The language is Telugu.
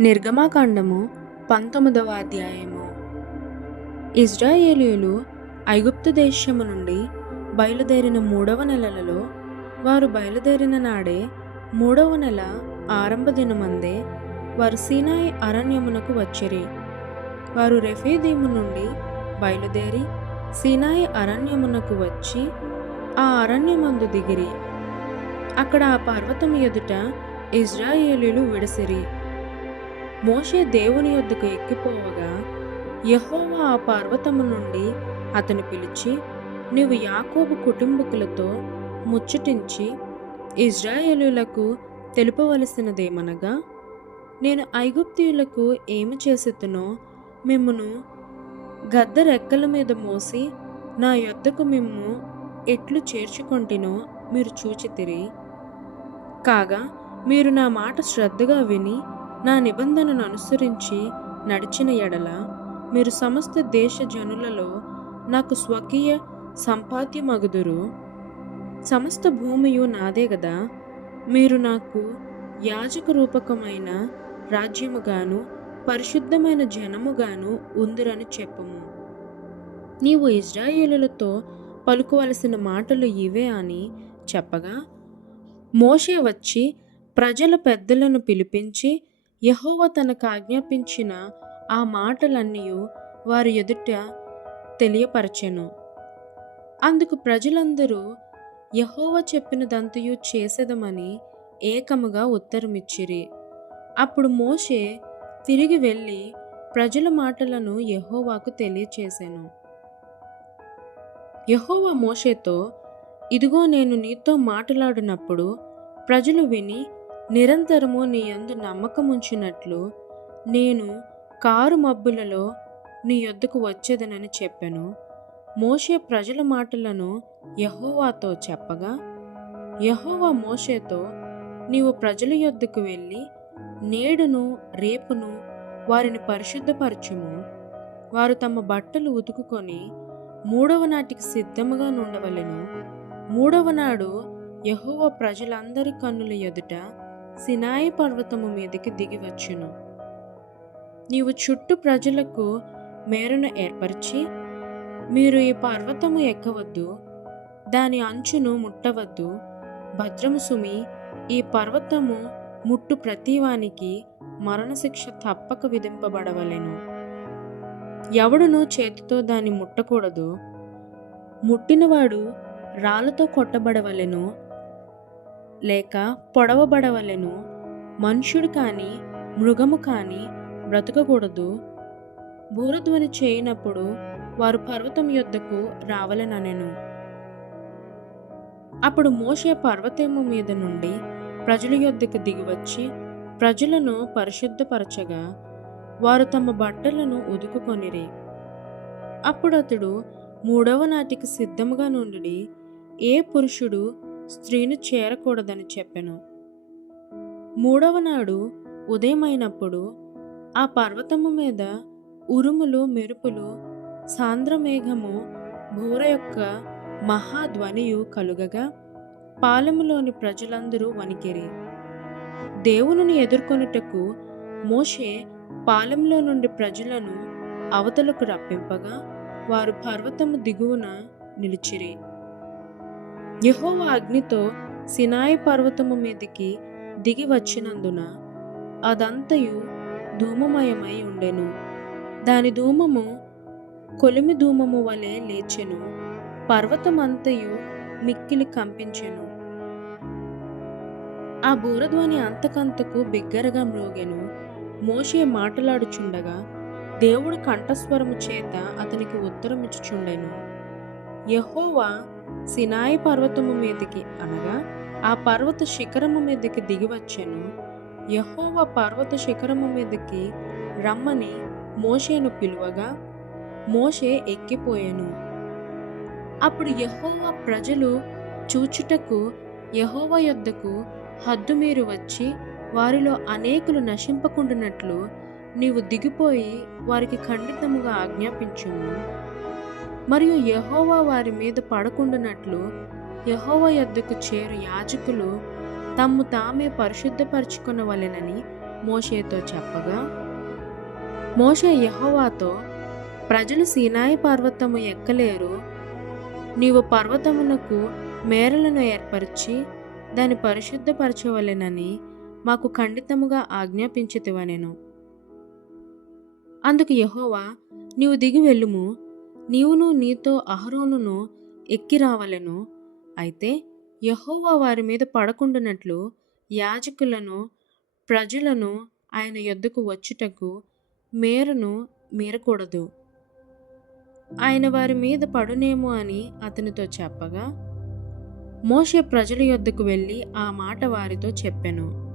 నిర్గమాకాండము పంతొమ్మిదవ అధ్యాయము. ఇజ్రాయేలీలు ఐగుప్తు దేశము నుండి బయలుదేరిన మూడవ నెలలలో వారు బయలుదేరిన నాడే మూడవ నెల ఆరంభ దినమందే వారు సీనాయి అరణ్యమునకు వచ్చిరి. వారు రెఫీదీము నుండి బయలుదేరి సీనాయి అరణ్యమునకు వచ్చి ఆ అరణ్యమందు దిగిరి. అక్కడ ఆ పర్వతం ఎదుట ఇజ్రాయేలీలు విడసిరి. మోషే దేవుని యొద్దకు ఎక్కిపోవగా యహోవా ఆ పర్వతము నుండి అతను పిలిచి నీవు యాకోబు కుటుంబకులతో ముచ్చటించి ఇజ్రాయేలులకు తెలుపవలసినదేమనగా నేను ఐగుప్తియులకు ఏమి చేసేతునో మిమ్మును గద్ద రెక్కల మీద మోసి నా యొద్దకు మిమ్ము ఎట్లు చేర్చుకొంటినో మీరు చూచితిరి. కాగా మీరు నా మాట శ్రద్ధగా విని నా నిబంధనను అనుసరించి నడిచిన ఎడల మీరు సమస్త దేశ జనులలో నాకు స్వకీయ సంపాద్యమగుదురు. సమస్త భూమియు నాదే గదా. మీరు నాకు యాజక రూపకమైన రాజ్యముగాను పరిశుద్ధమైన జనముగాను ఉందిరని చెప్పము. నీవు ఇజ్రాయేలులతో పలుకోవలసిన మాటలు ఇవే అని చెప్పగా మోషే వచ్చి ప్రజల పెద్దలను పిలిపించి యహోవ తనకు ఆజ్ఞాపించిన ఆ మాటలన్నీ వారి ఎదుట తెలియపరచెను. అందుకు ప్రజలందరూ యహోవ చెప్పినదంతయు చేసేదమని ఏకముగా ఉత్తరమిచ్చిరి. అప్పుడు మోషే తిరిగి వెళ్ళి ప్రజల మాటలను యహోవాకు తెలియచేశాను యహోవా మోషేతో ఇదిగో నేను నీతో మాట్లాడినప్పుడు ప్రజలు విని నిరంతరము నీ యందు నమ్మకముంచినట్లు నేను కారు మబ్బులలో నీ యొద్దకు వచ్చేదనని చెప్పాను. మోషే ప్రజల మాటలను యహోవాతో చెప్పగా యహోవా మోషేతో నీవు ప్రజల యొద్దకు వెళ్ళి నేడును రేపును వారిని పరిశుద్ధపరచుము. వారు తమ బట్టలు ఉతుకుకొని మూడవ నాటికి సిద్ధముగా నుండవలెను. మూడవ నాడు యహోవ ప్రజలందరి కన్నుల ఎదుట సినాయి పర్వతము మీదకి దిగివచ్చును నీవు చుట్టూ ప్రజలకు మేరను ఏర్పరిచి మీరు ఈ పర్వతము ఎక్కవద్దు దాని అంచును ముట్టవద్దు భద్రము సుమి ఈ పర్వతము ముట్టు ప్రతివానికి మరణశిక్ష తప్పక విధింపబడవలెను. ఎవడును చేతితో దాన్ని ముట్టకూడదు ముట్టినవాడు రాళ్ళతో కొట్టబడవలెను లేక పొడవబడవలెను. మనుష్యుడు కానీ మృగము కానీ బ్రతకకూడదు. భూరధ్వని చేయనప్పుడు వారు పర్వతం యొద్దకు రావలననెను. అప్పుడు మోషే పర్వతము మీద నుండి ప్రజల యొద్దకు దిగివచ్చి ప్రజలను పరిశుద్ధపరచగా వారు తమ బట్టలను ఉదుకుకొనిరి. అప్పుడు అతడు మూడవ నాటికి సిద్ధముగా నుండి ఏ పురుషుడు స్త్రీని చేరకూడదని చెప్పెను. మూడవ నాడు ఉదయమైనప్పుడు ఆ పర్వతము మీద ఉరుములు మెరుపులు సాంద్రమేఘము భూర యొక్క మహాధ్వనియు కలుగగా పాలెములోని ప్రజలందరూ వణికిరి. దేవునిని ఎదుర్కొనుటకు మోషే పాలెంలో నుండి ప్రజలను అవతలకు రప్పింపగా వారు పర్వతము దిగువన నిలిచిరి. యహోవ అగ్నితో సినాయి పర్వతము మీదికి దిగి వచ్చినందున అదంతయు ధూమమయమై ఉండెను. దాని ధూమము కొలిమి ధూమము వలె లేచెను. పర్వతమంతయు మిక్కిలి కంపించెను. ఆ బూరధ్వని అంతకంతకు బిగ్గరగా మ్రోగెను. మోషే మాటలాడుచుండగా దేవుడు కంఠస్వరము చేత అతనికి ఉత్తరమిచ్చుచుండెను. యహోవా సినాయి పర్వతము మీదకి అనగా ఆ పర్వత శిఖరము మీదకి దిగివచ్చెను యహోవ పర్వత శిఖరము మీదకి రమ్మని మోషేను పిలువగా మోషే ఎక్కిపోయాను. అప్పుడు యహోవ ప్రజలు చూచుటకు యహోవ యొద్దకు హద్దు మీరు వచ్చి వారిలో అనేకులు నశింపకుండునట్లు నీవు దిగిపోయి వారికి ఖండితముగా ఆజ్ఞాపించుము. మరియు యహోవా వారి మీద పడకుండునట్లు యహోవా యొద్దకు చేరు యాజకులు తమ్ము తామే పరిశుద్ధపరచుకున్న వలెనని మోషేతో చెప్పగా మోషే యహోవాతో ప్రజలు సీనాయి పర్వతము ఎక్కలేరు. నీవు పర్వతమునకు మేరలను ఏర్పరిచి దాన్ని పరిశుద్ధపరచవలెనని మాకు ఖండితముగా ఆజ్ఞాపించితివనెను. అందుకు యహోవా నీవు దిగి వెళ్ళుము. నీవును నీతో అహరోనును ఎక్కిరావలను అయితే యహోవా వారి మీద పడకుండునట్లు యాజకులను ప్రజలను ఆయన యొద్దకు వచ్చుటకు మేరను మీరకూడదు. ఆయన వారి మీద పడునేమో అని అతనితో చెప్పగా మోషే ప్రజల యొద్దకు వెళ్ళి ఆ మాట వారితో చెప్పాను.